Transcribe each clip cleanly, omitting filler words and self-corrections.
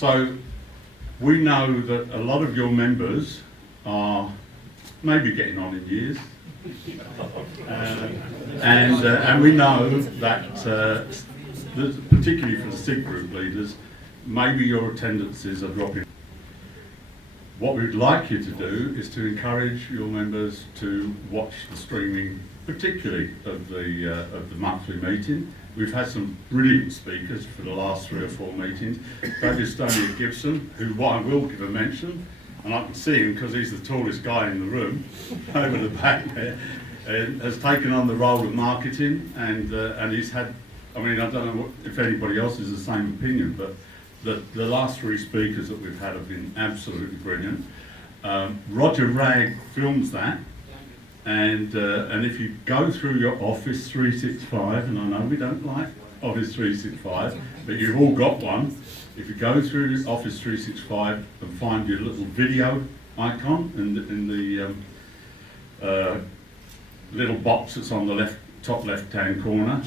So we know that a lot of your members are maybe getting on in years, and we know that particularly for the SIG group leaders, maybe your attendances are dropping. What we'd like you to do is to encourage your members to watch the streaming, particularly of the monthly meeting. We've had some brilliant speakers for the last 3 or 4 meetings. Estonia Gibson, who I will give a mention, and I can see him because he's the tallest guy in the room, over the back there, has taken on the role of marketing, and he's had, I mean, I don't know if anybody else is the same opinion, but the last 3 speakers that we've had have been absolutely brilliant. Roger Ragg films that, and if you go through your Office 365, and I know we don't like Office 365, but you've all got one. If you go through Office 365 and find your little video icon in the little box that's on the top left-hand corner,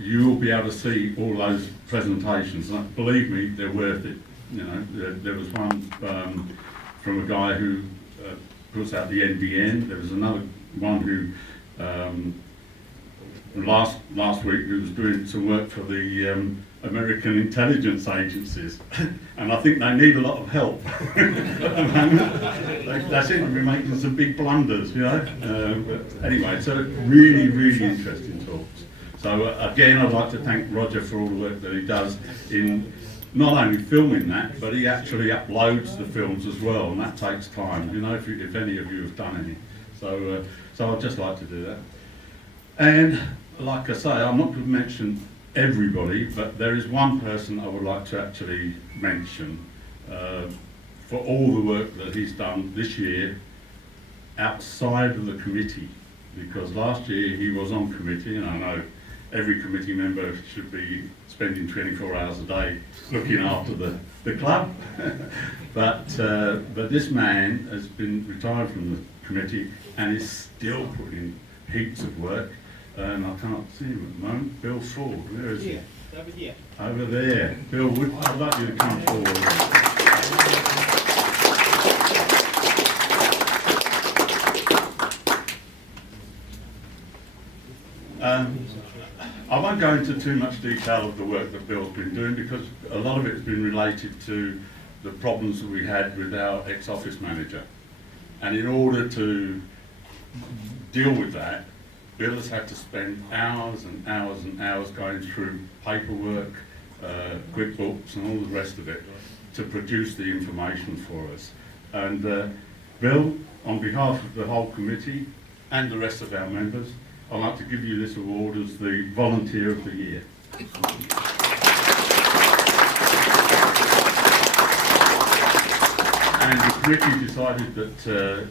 you will be able to see all those presentations. And believe me, they're worth it. You know, there was one from a guy who puts out the NBN. There was another one who last week who was doing some work for the American intelligence agencies, and I think they need a lot of help at the moment. They seem to be making some big blunders, you know. But anyway, so really, really interesting talks. So again, I'd like to thank Roger for all the work that he does in not only filming that, but he actually uploads the films as well, and that takes time, you know, if any of you have done any. So I'd just like to do that. And like I say, I'm not going to mention everybody, but there is one person I would like to actually mention for all the work that he's done this year outside of the committee, because last year he was on committee, and I know every committee member should be spending 24 hours a day looking after the club. but this man has been retired from the committee and is still putting heaps of work. And I can't see him at the moment. Bill Ford, where is he? Over here. Over there. Bill, I'd like you to come forward. I won't go into too much detail of the work that Bill's been doing, because a lot of it has been related to the problems that we had with our ex-office manager. And in order to deal with that, Bill has had to spend hours and hours and hours going through paperwork, QuickBooks and all the rest of it to produce the information for us. And Bill, on behalf of the whole committee and the rest of our members, I'd like to give you this award as the Volunteer of the Year. And the committee decided that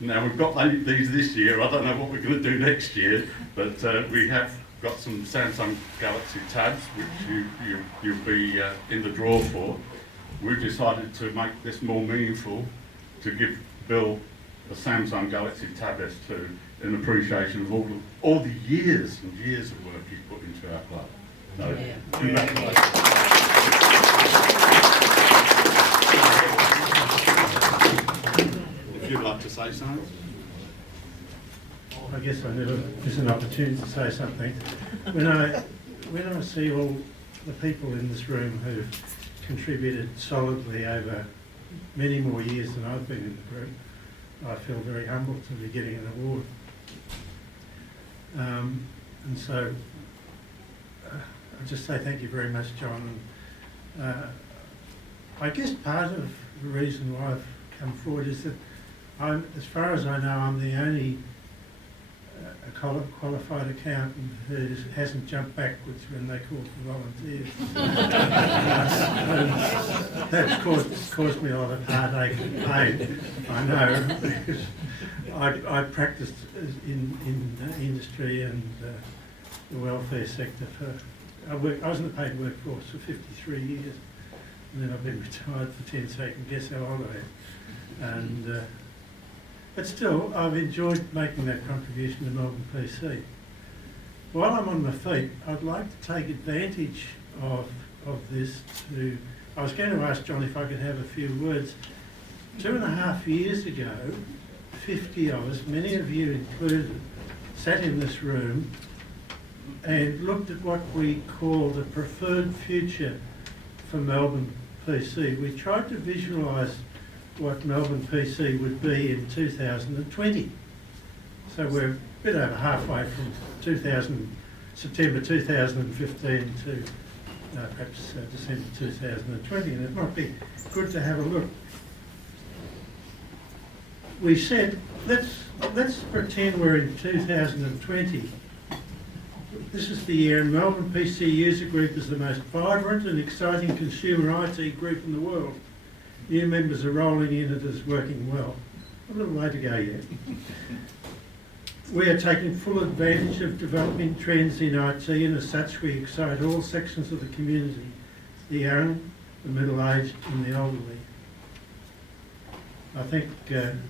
now we've got these this year. I don't know what we're going to do next year, but we have got some Samsung Galaxy tabs, which you'll be in the draw for. We've decided to make this more meaningful, to give Bill a Samsung Galaxy Tab S2 in appreciation of all the years and years of work he's put into our club. So, congratulations. If you'd like to say something. I guess I never miss an opportunity to say something. When I see all the people in this room who've contributed solidly over many more years than I've been in the group, I feel very humbled to be getting an award. And so I'll just say thank you very much, John. I guess part of the reason why I've come forward is that as far as I know, I'm the only qualified accountant who hasn't jumped backwards when they call for volunteers. That's caused me a lot of heartache and pain, I know, because I practiced in industry and the welfare sector I was in the paid workforce for 53 years, and then I've been retired for 10 seconds. Guess how old I am. And but still, I've enjoyed making that contribution to MelbPC. While I'm on my feet, I'd like to take advantage of this to, I was going to ask John if I could have a few words. 2.5 years ago, 50 of us, many of you included, sat in this room and looked at what we call the preferred future for Melbourne PC. We tried to visualise what Melbourne PC would be in 2020. So we're a bit over halfway from September 2015 to perhaps December 2020, and it might be good to have a look. We said, let's pretend we're in 2020. This is the year, and Melbourne PC User Group is the most vibrant and exciting consumer IT group in the world. New members are rolling in, it is working well. A little way to go yet. We are taking full advantage of developing trends in IT, and as such we excite all sections of the community, the young, the middle-aged and the elderly. I think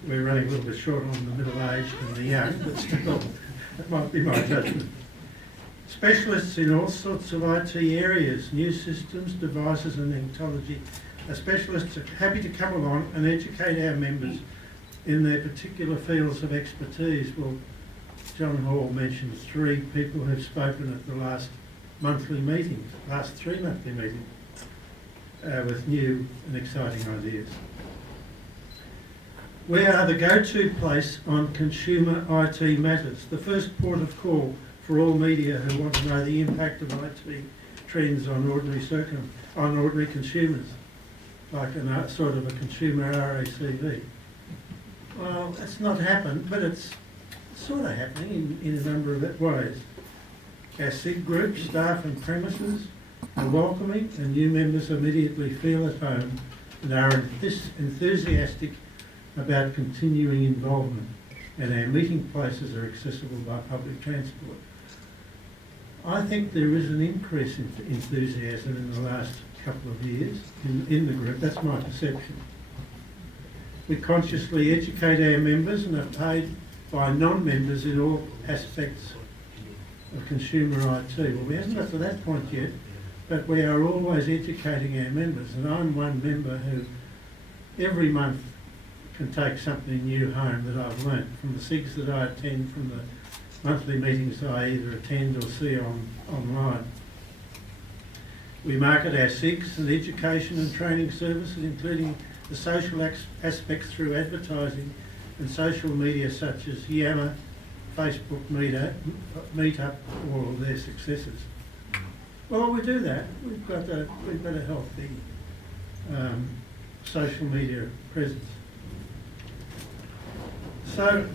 we're running a little bit short on the middle-aged and the young, but still, that might be my judgment. Specialists in all sorts of IT areas, new systems, devices and technology. Our specialists are happy to come along and educate our members in their particular fields of expertise. Well, John Hall mentioned 3 people who've spoken at the last monthly meetings, last 3 monthly meetings, with new and exciting ideas. We are the go-to place on consumer IT matters, the first port of call for all media who want to know the impact of IT trends on ordinary consumers, like a sort of a consumer RACV. Well, it's not happened, but it's sort of happening in a number of ways. Our SIG group, staff and premises are welcoming, and new members immediately feel at home and are enthusiastic about continuing involvement, and our meeting places are accessible by public transport. I think there is an increase in enthusiasm in the last couple of years in the group. That's my perception. We consciously educate our members and are paid by non-members in all aspects of consumer IT. Well, we haven't got to that point yet, but we are always educating our members, and I'm one member who every month can take something new home that I've learnt from the SIGs that I attend, from the monthly meetings I either attend or see online. We market our SIGs and education and training services, including the social aspects through advertising and social media such as Yammer, Facebook Meetup, all of their successes. Well, we do that. We've got a healthy social media presence. So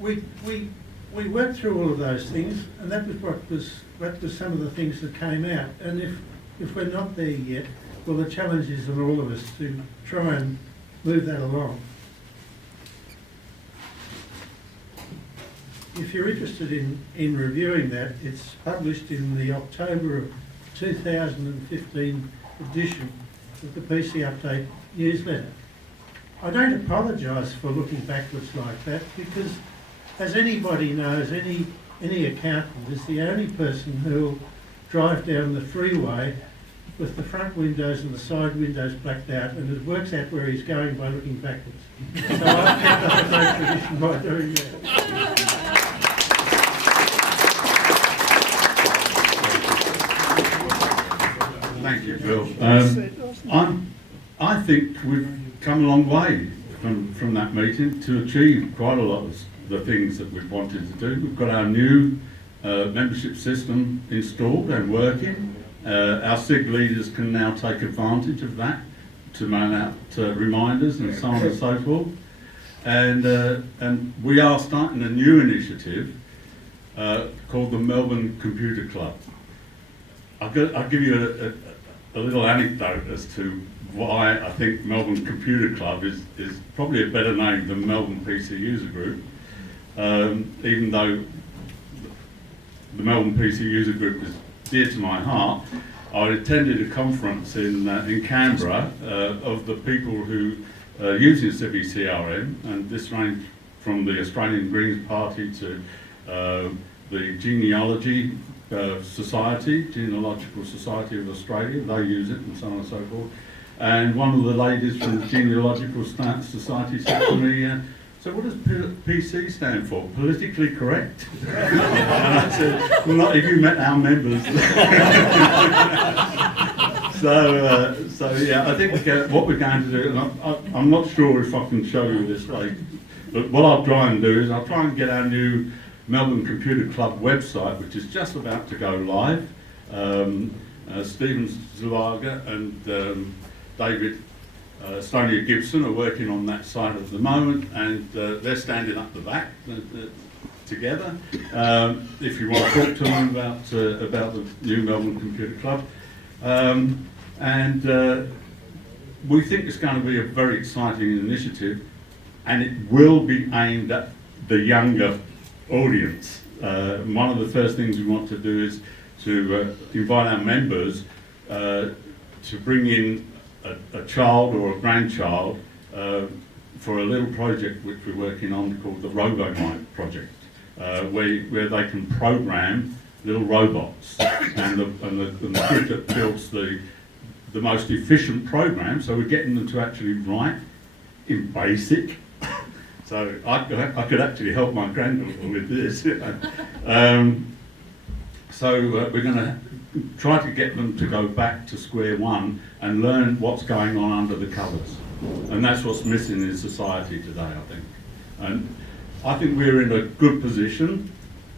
we went through all of those things, and that was some of the things that came out. And if we're not there yet, well, the challenge is on all of us to try and move that along. If you're interested in reviewing that, it's published in the October of 2015 edition of the PC Update newsletter. I don't apologise for looking backwards like that, because as anybody knows, any accountant is the only person who'll drive down the freeway with the front windows and the side windows blacked out, and it works out where he's going by looking backwards. So I've kept up a great tradition by doing that. Thank you, Bill. I think we've come a long way from that meeting to achieve quite a lot of the things that we've wanted to do. We've got our new membership system installed and working. Our SIG leaders can now take advantage of that to man out reminders and so on and so forth. And we are starting a new initiative called the Melbourne Computer Club. I'll give you a little anecdote as to why I think Melbourne Computer Club is probably a better name than Melbourne PC User Group, even though the Melbourne PC User Group is dear to my heart. I attended a conference in Canberra of the people who are using Civi CRM, and this ranged from the Australian Greens Party to the genealogy society, Genealogical Society of Australia. They use it and so on and so forth. And one of the ladies from the Genealogical Society said to me, so what does PC stand for? Politically correct? And I said, well, not if you met our members. So yeah, I think what we're going to do, and I'm not sure if I can show you this later, but what I'll try and do is I'll try and get our new Melbourne Computer Club website, which is just about to go live. Stephen Zulaga and David Stonia Gibson are working on that site at the moment, and they're standing up the back together. If you want to talk to them about the new Melbourne Computer Club. We think it's going to be a very exciting initiative, and it will be aimed at the younger audience. One of the first things we want to do is to invite our members to bring in a child or a grandchild for a little project which we're working on called the RoboMite project, where they can program little robots, and the kid that builds the most efficient program, so we're getting them to actually write in BASIC. So I could actually help my granddaughter with this. So we're going to try to get them to go back to square one and learn what's going on under the covers. And that's what's missing in society today, I think. And I think we're in a good position.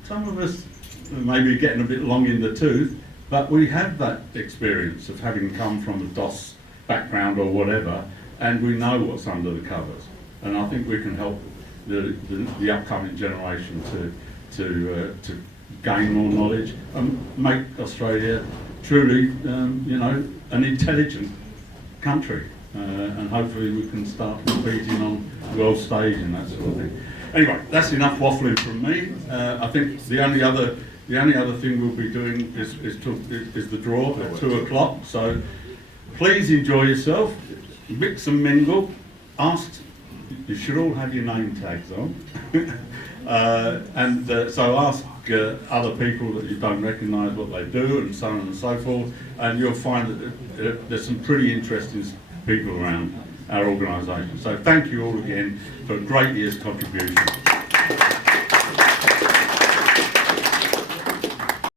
Some of us may be getting a bit long in the tooth, but we have that experience of having come from a DOS background or whatever, and we know what's under the covers. And I think we can help the upcoming generation to gain more knowledge and make Australia truly, an intelligent country. And hopefully we can start competing on the world stage and that sort of thing. Anyway, that's enough waffling from me. I think the only other thing we'll be doing is the draw at 2 o'clock. So please enjoy yourself, mix and mingle. You should all have your name tags on. So ask other people that you don't recognise what they do, and so on and so forth, and you'll find that there's some pretty interesting people around our organisation. So thank you all again for a great year's contribution.